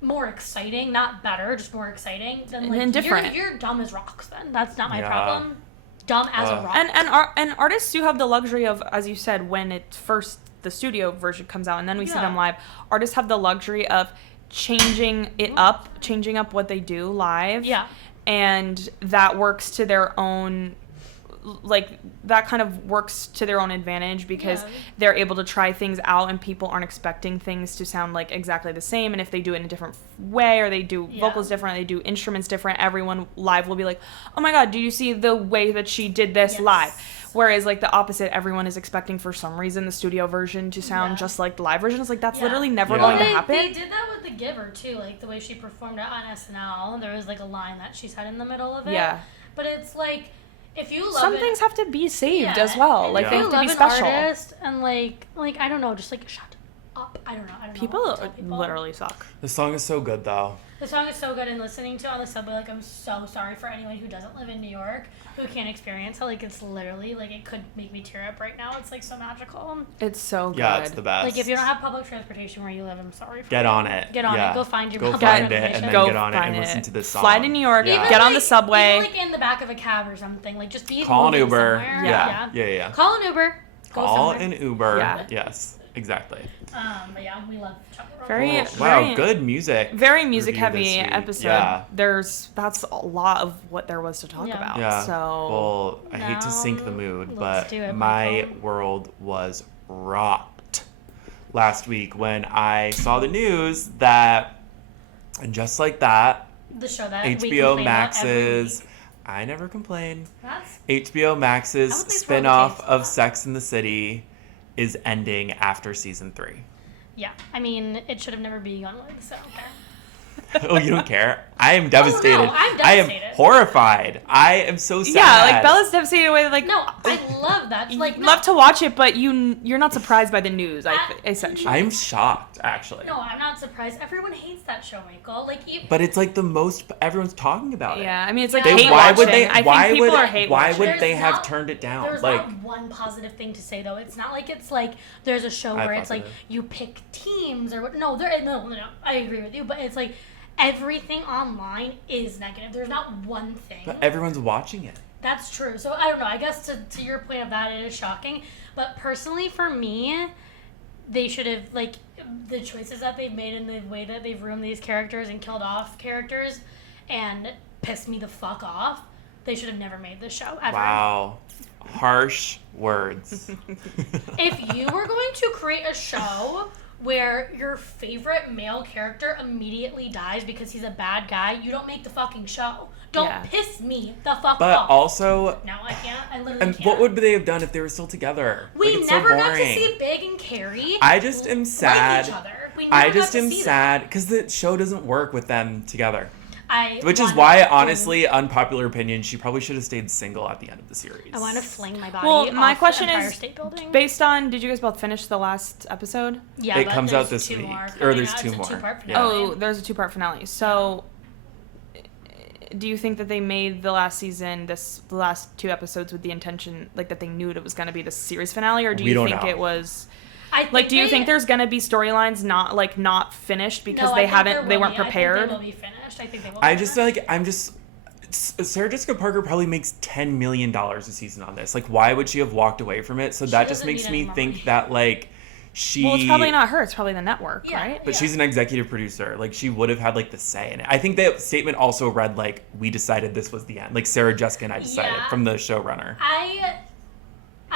more exciting, not better, just more exciting, then like And different. You're dumb as rocks. Then that's not my Yeah. problem. Dumb as a rock. And artists do have the luxury of, as you said, when the studio version comes out and then we see Yeah. them live, artists have the luxury of changing up what they do live. Yeah. And that works to their own, like, that kind of works to their own advantage because Yeah. they're able to try things out and people aren't expecting things to sound like exactly the same. And if they do it in a different way or they do vocals different, they do instruments different, everyone live will be like, oh my God, do you see the way that she did this Yes. live? Whereas, like, the opposite, everyone is expecting for some reason the studio version to sound Yeah. just like the live version. It's like, that's Yeah. literally never Yeah. going to They happen. did that with The Giver too, like the way she performed it on SNL. There was like a line that she said in the middle of it. Yeah. But it's like, if you love Some it, things have to be saved yeah, as well. and Like, if they you have to love be an special. artist and like I don't know, just like shut up. I don't know. People literally suck. The song is so good, though. The song is so good, and listening to it on the subway, like, I'm so sorry for anyone who doesn't live in New York, who can't experience it. Like, it's literally, like, it could make me tear up right now. It's, like, so magical. It's so good. Yeah, it's the best. Like, if you don't have public transportation where you live, I'm sorry for Get you. on it. Get on Yeah. it. Go find your Go public find it, transportation. and then Go get on it and find listen it. to this song. Fly to New York, Yeah. get on the subway. Even, like, in the back of a cab or something. Like, just be Call an moving Uber. somewhere. Yeah. Call an Uber. Go Call somewhere. an Uber. Yeah. Yes, exactly. But yeah, we love Chappell Roan. Very, Wow, very good music. Very music review this heavy week. episode. Yeah. That's a lot of what there was to talk Yeah. about. Yeah. So Well, I hate to sink the Now, mood, let's but do it, my Michael. world was rocked last week when I saw the news that, and just like that, The show that we HBO complain about every Max's, week. I never complain, That's HBO Max's I would say it's spin-off probably of Sex and the City is ending after season 3. yeah. I mean, it should have never begun with. So okay. Oh, you don't care? I am devastated. I'm I am devastated. horrified. I am so sad. yeah, like Bella's devastated away. Like No, I love that. Like, no, love to watch it, but you're not surprised by the news. Essentially, I'm shocked, actually. No, I'm not surprised. Everyone hates that show, Michael. Like, But it's like the most everyone's talking about it. yeah. I mean, it's like They- hate Why watching. would they? I think Why people would? are hate Why watching. would There's they have not- turned it down? there's Like, not one positive thing to say though. It's not like it's like there's a show I where it's like positive. you pick teams or what. No, no. I agree with you, but it's like everything online is negative. There's not one thing. but everyone's watching it. That's true. So I don't know. I guess to your point of that, it is shocking. But personally, for me, they should have like the choices that they've made and the way that they've ruined these characters and killed off characters and pissed me the fuck off. They should have never made this show ever. Wow, harsh words. If you were going to create a show where your favorite male character immediately dies because he's a bad guy, you don't make the fucking show. Don't Yeah. piss me the fuck But off. also, No, I can't. I literally and can't. what would they have done if they were still together? We Like, it's never so got to boring. see Big and Carrie. I just am sad. Like each other. We never I got just to am see sad because the show doesn't work with them together. that. Which is wanna why, fling- honestly, unpopular opinion, she probably should have stayed single at the end of the series. I want to fling my body. Well, my off question the Empire is, State Building. based on, did you guys both finish the last episode? Yeah, It but comes there's out this two week. more Or coming there's out. two It's a more. two-part Yeah. finale. Oh, there's a 2-part finale. So, do you think that they made the last season, the last 2 episodes, with the intention, like, that they knew it was going to be the series finale, or do We you don't think know. it was? I think Like, do you they- think there's gonna be storylines not finished because No, I they think haven't, there they will weren't be. I think prepared? they will be finished. I think they will. I be just finished. like Sarah Jessica Parker probably makes $10 million a season on this. Like, why would she have walked away from it? So that just doesn't makes need me any more think money. that like she. Well, it's probably not her. It's probably the network, Yeah. right? But she's an executive producer. Like, she would have had like the say in it. I think that statement also read like, we decided this was the end. Like, Sarah Jessica and I decided Yeah. from the showrunner.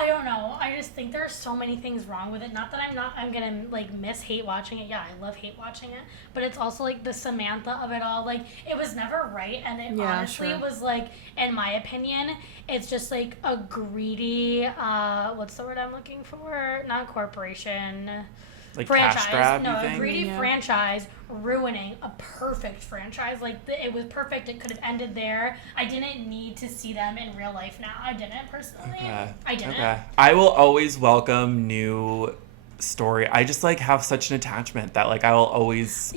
I don't know. I just think there's so many things wrong with it. Not that I'm gonna like hate watching it. Yeah, I love hate watching it. But it's also like the Samantha of it all. Like, it was never right, and it Yeah, honestly sure. was like, in my opinion, it's just like a greedy. What's the word I'm looking for? Not corporation. Like Franchise. cash grab, No, you a think? greedy Yeah. franchise ruining a perfect franchise. Like, it was perfect. It could have ended there. I didn't need to see them in real life now. I didn't, personally. Okay. I didn't. Okay. I will always welcome new story. I just like have such an attachment that like I will always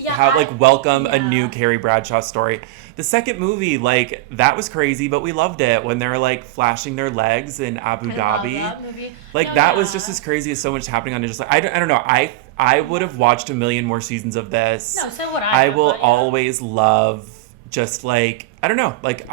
welcome a new Carrie Bradshaw story. The second movie, like, that was crazy, but we loved it when they were like flashing their legs in Abu I love Dhabi. that movie. Like, No, that was yeah. just as crazy as so much happening on it. Just like I don't know. I would have watched a million more seasons of this. No, so would I. I will but, yeah. always love just like I don't know. Like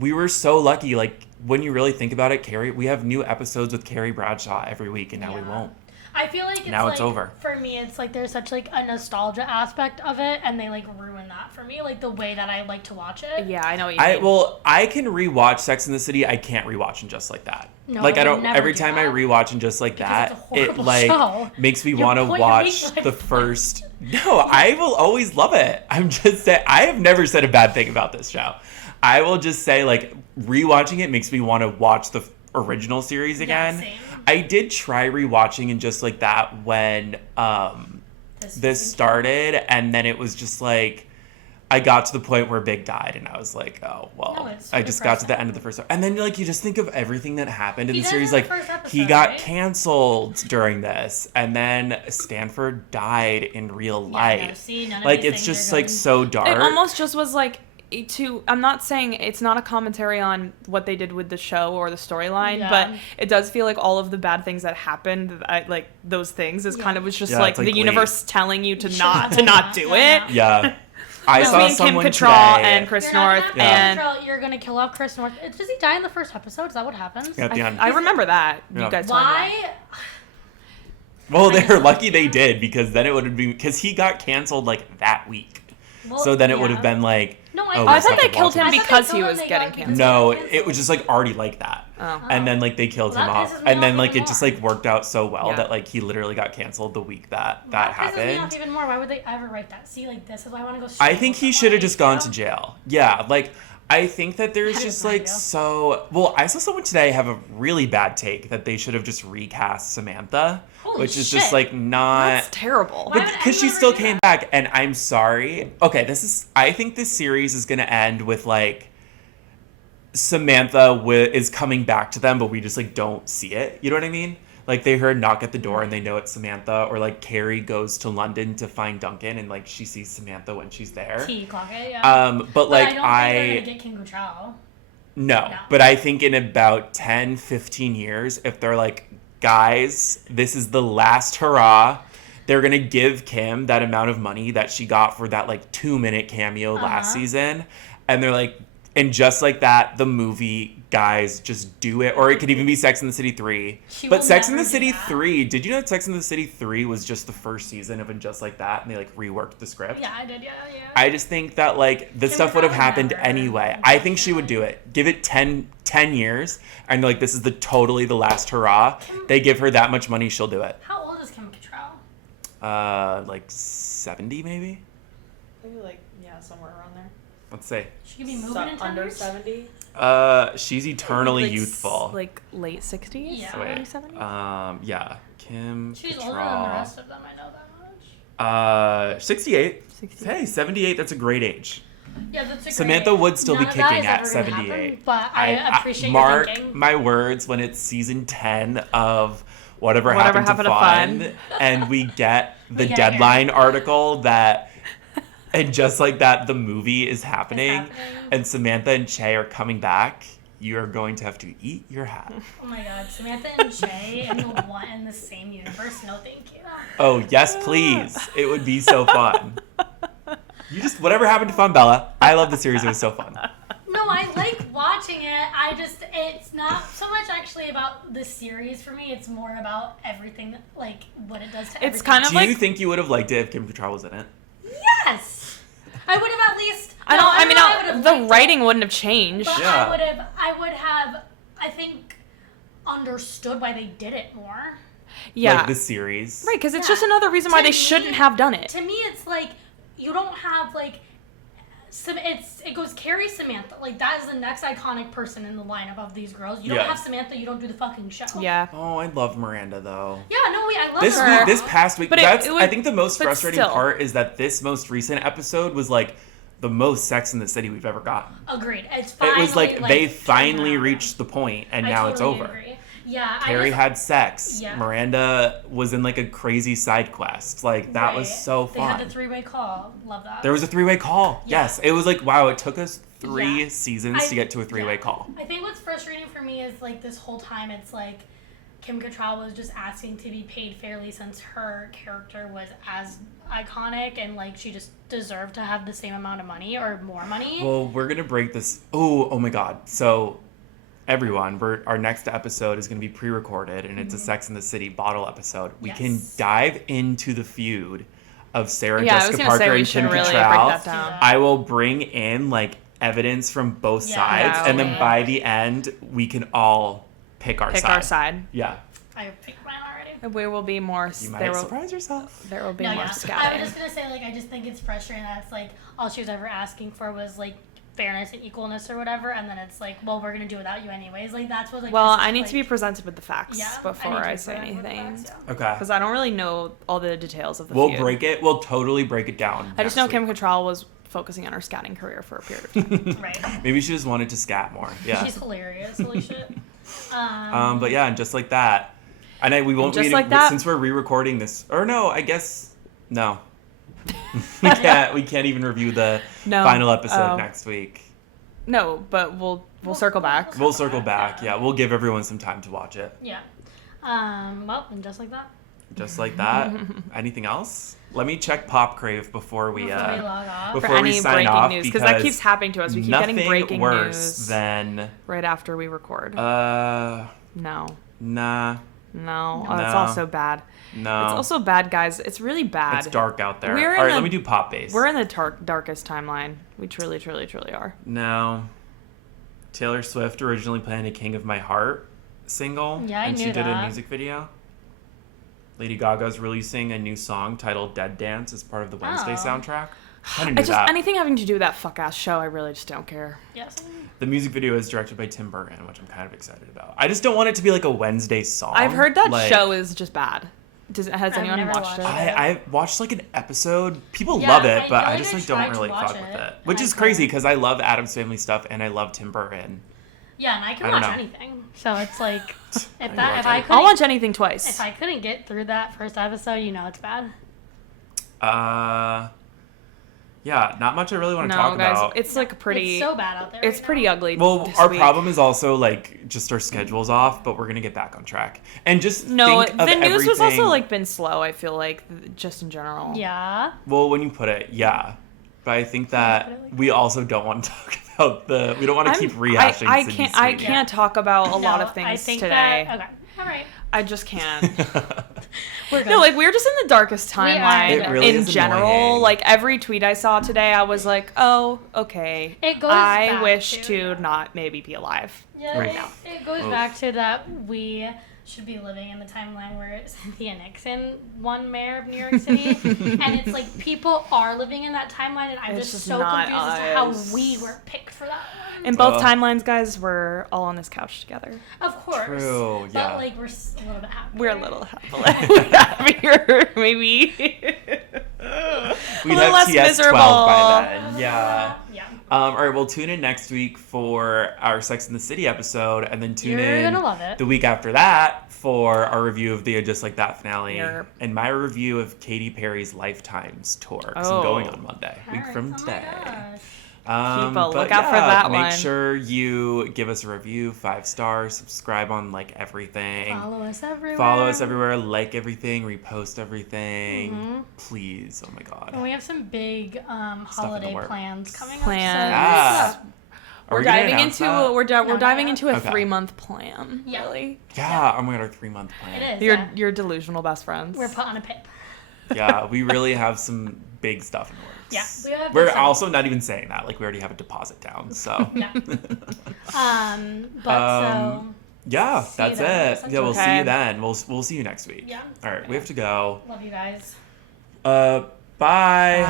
we were so lucky. Like, when you really think about it, Carrie, we have new episodes with Carrie Bradshaw every week, and now we Yeah. won't. I feel like it's Now like, it's over. For me, it's like there's such like a nostalgia aspect of it, and they like ruin that for me. Like, the way that I like to watch it. Yeah, I know what you mean. I can rewatch Sex and the City. I can't rewatch and Just Like That. No, like, I I would don't. never Every do time I that. rewatch and Just Like Because that, it's a it horrible like show. makes me Your want to point of watch view, like, the first. No, I will always love it. I'm just saying. I have never said a bad thing about this show. I will just say, like, rewatching it makes me want to watch the original series again. same. I did try rewatching and Just Like That when this started, and then it was just like I got to the point where Big died, and I was like, oh, well, No, it's so I just got to the depressing. end of the first one. And then, like, you just think of everything that happened in He the died series. in the Like, first episode, he got right? canceled during this, and then Stanford died in real life. No, see, none of Like, these it's things just, are like, good. so dark. It almost just was like I'm not saying it's not a commentary on what they did with the show or the storyline, Yeah. but it does feel like all of the bad things that happened, like those things, is kind of was just Yeah, like it's like the Glee. universe telling you to Should not do yeah. it. Yeah. I saw Between Kim someone Cattrall today. and Chris You're not North, gonna have and Chris North, you're gonna kill off Chris North. Does he die in the first episode? Is that what happens? At the end. I remember that. Yeah. You guys told me that. Why? Well, I they're just- lucky they did, because then it would have been, because he got canceled, like, that week. Well, So then it would yeah. have been like, No, oh, I we I just thought have they to killed watch him it. I thought because they he killed was him, they getting got- canceled. No, canceled. it was just like already like that. Oh. And then like they killed Well, him that off. pisses me And then off like even it just more. like worked out so well Yeah. that like he literally got canceled the week that That pisses me off happened. even more. Why would they ever write that? See, like this is why I want to go straight. I think with he someone should have like just gone HBO. to jail. Yeah, like I think that there's That just is like my deal. so well, I saw someone today have a really bad take that they should have just recast Samantha. Holy which is shit. just like not That's terrible. Why But would because she anyone still ever do came that? back, and I'm sorry. Okay, I think this series is gonna end with like Samantha is coming back to them, but we just like don't see it. You know what I mean? Like they heard a knock at the door and they know it's Samantha, or like Carrie goes to London to find Duncan and like she sees Samantha when she's there. T clock it, yeah. But like I don't think they're gonna get King Cattrall. no, but I think in about 10, 15 years, if they're like, guys, this is the last hurrah, they're going to give Kim that amount of money that she got for that like 2-minute cameo last season. And they're like, and just like that, the movie, guys, just do it. Or it could even be Sex and the City 3. She But will Sex and never the do City that. 3, did you know that Sex and the City 3 was just the first season of And Just Like That? And they like reworked the script? Yeah, I did, yeah. I just think that like the Kim stuff would have Cattrall happened never. anyway. I think she would do it. Give it 10 years and like this is totally the last hurrah. They give her that much money, she'll do it. How old is Kim Cattrall? Like 70 maybe? Maybe like, yeah, somewhere around there. Let's say. She could be moving in 10 under years? 70. She's eternally Like, youthful. Like late 60s? Yeah. Wait. Early 70s? Yeah. Kim She's older than the Cattrall. rest of them, I know that much. 68. 68. Hey, 78, that's a great age. Yeah, that's a great Samantha age. would still None be of that kicking is at ever gonna 78. happen, but I appreciate your mark thinking. my words when it's season 10 of Whatever Whatever Happened to Fun, and we get the get Deadline article that, and just like that, the movie is happening, happening. and Samantha and Che are coming back. You are going to have to eat your hat. Oh my god, Samantha and Jay and the one in the same universe? No, thank you. Oh, yes, please. It would be so fun. Whatever Happened to Fun, Bella. I love the series. It was so fun. No, I like watching it. It's not so much actually about the series for me. It's more about everything, like what it does to everything. It's kind of Do like... you think you would have liked it if Kim Cattrall was in it? Yes! I would have at least... I no, don't. I know I would mean, have the liked writing it, wouldn't have changed. but Yeah. I would have, I think, understood why they did it more. Yeah. Like the series. Right, because it's Yeah. just another reason why To they me- shouldn't have done it. To me, it's like, you don't have, like... It goes Carrie, Samantha. Like, that is the next iconic person in the lineup of these girls. You don't Yeah. have Samantha, you don't do the fucking show. Yeah. Oh, I love Miranda, though. Yeah, no, I love This her. week, this past week, But it that's would- I think the most but frustrating still. part is that this most recent episode was like the most Sex in the City we've ever gotten. Agreed. It's It finally, was like they getting finally around. reached the point, and I now totally it's over. Agree. Yeah, Carrie had sex. Yeah. Miranda was in like a crazy side quest. Like that was Right. so They fun. had the 3-way call. Love that. There was a 3-way call. Yeah. Yes, it was like wow. It took us 3 Yeah. seasons to get to a 3-way yeah. call. I think what's frustrating for me is like this whole time it's like Kim Cattrall was just asking to be paid fairly since her character was as iconic and like she just deserved to have the same amount of money or more money. Well, we're gonna break this. Oh my God! So, everyone, our next episode is gonna be pre-recorded, and it's a Sex in the City bottle episode. We can Yes. dive into the feud of Sarah Yeah, I was Jessica gonna Parker say we and should Kim really break Cattrall. that down. I will bring in like evidence from both Yeah. sides, Yeah, and then okay. by the end, we can all pick our Pick side. our side. Yeah, I picked mine already. We will be more. you There might will, surprise yourself. there will be No, more yeah. I scatting. was just gonna say like I just think it's frustrating that it's like all she was ever asking for was like fairness and equalness or whatever, and then it's like, well, we're gonna do without you anyways. Like that's what like. Well, this is, I need like, to be presented with the facts before need to I be say presented with the anything. facts, yeah. Okay. Because I don't really know all the details of the We'll feud. break it. We'll totally break it down. I just know next Kim week. Cattrall was focusing on her scatting career for a period of time. Right. Maybe she just wanted to scat more. Yeah. She's hilarious. Holy shit. But yeah, and just like that. And we won't just be like that- since we're re-recording this. Or no, I guess no. we can't even review the final episode next week. No, but we'll circle back. We'll circle back. Yeah, we'll give everyone some time to watch it. Yeah. Well, and just like that. Just like that. Anything else? Let me check Pop Crave before we log off. For before we any sign breaking off news, because that keeps happening to us. We keep getting nothing breaking worse news than right after we record. no. No, No. that's also bad. No. It's also bad, guys. It's really bad. It's dark out there. We're in All right, the- let me do Pop Base. We're in the darkest timeline. We truly, truly, truly are. No. Taylor Swift originally planned a King of My Heart single. Yeah, I and knew she did a that. music video. Lady Gaga's releasing a new song titled Dead Dance as part of the Wednesday Oh. soundtrack. I didn't do Just that. anything having to do with that fuck ass show, I really just don't care. Yes. The music video is directed by Tim Burton, which I'm kind of excited about. I just don't want it to be like a Wednesday song. I've heard that Like, show is just bad. Has I've anyone never watched it? watched I watched like an episode. People Yeah, love I it, but feel I like just I like don't tried to really watch fuck with it, it. and Which I is crazy couldn't. because I love Addams Family stuff and I love Tim Burton. Yeah, and I can I don't watch know. anything. So it's like if watch I anything. couldn't I'll watch anything twice. if I couldn't get through that first episode, you know it's bad. Yeah, not much I really want to no, talk guys, about. it's like pretty. It's so bad out there. It's right pretty now. ugly. Well, this our week. problem is also like just our schedule's off, but we're gonna get back on track. And just No, think of the news was also everything- like been slow. I feel like just in general. Yeah. Well, when you put it, yeah. But I think that put it like we also don't want to talk about the. We don't want to keep rehashing. I Sydney's can't. I tweet. can't talk about a lot No, of things I think today. That, okay. All right. I just can't. We're good. No, like we're just in the darkest timeline It really in is general. annoying. Like every tweet I saw today, I was like, "Oh, okay." It goes I back wish to- to not maybe be alive. Yeah, Right it, now. it goes Oh. back to that we should be living in the timeline where Cynthia Nixon won mayor of New York City. And it's like people are living in that timeline, and I'm It's just just so not confused as to how us. we were picked for that one. In both Ugh. timelines, guys, we're all on this couch together. Of course. True, yeah. But like we're a little bit happier. We're a little happier, maybe. We'd little have less TS12 by miserable. then. Yeah. Yeah. All right, well, tune in next week for our Sex and the City episode, and then tune You're in gonna love it. the week after that for our review of the Just Like That finale Yep. and my review of Katy Perry's Lifetimes tour. 'Cause I'm Oh. going on Monday, All week right. from Oh my today. gosh. Keep a But lookout for yeah, that make one. sure you give us a review, 5 stars, subscribe on like everything. Follow us everywhere. Follow us everywhere, like everything, repost everything. Mhm. Please, oh my god. And we have some big in the holiday works. plans coming Plans. up. Yeah. Are We're we gonna diving announce into that? we're not diving yet. into a Okay. 3-month plan. Yeah. Really, Yeah, oh my god, our 3-month So plan. it is. you're yeah. you're delusional best friends. We're put on a pip. Yeah, we really have some big stuff in the works. Yeah, we have We're big stuff. also not even saying that. Like, we already have a deposit down, so. Yeah. So Yeah, See you that's then, it. Yeah, we'll see Okay. you then. We'll see you next week. Yeah. All right, we have to go. love you guys. Bye. Bye.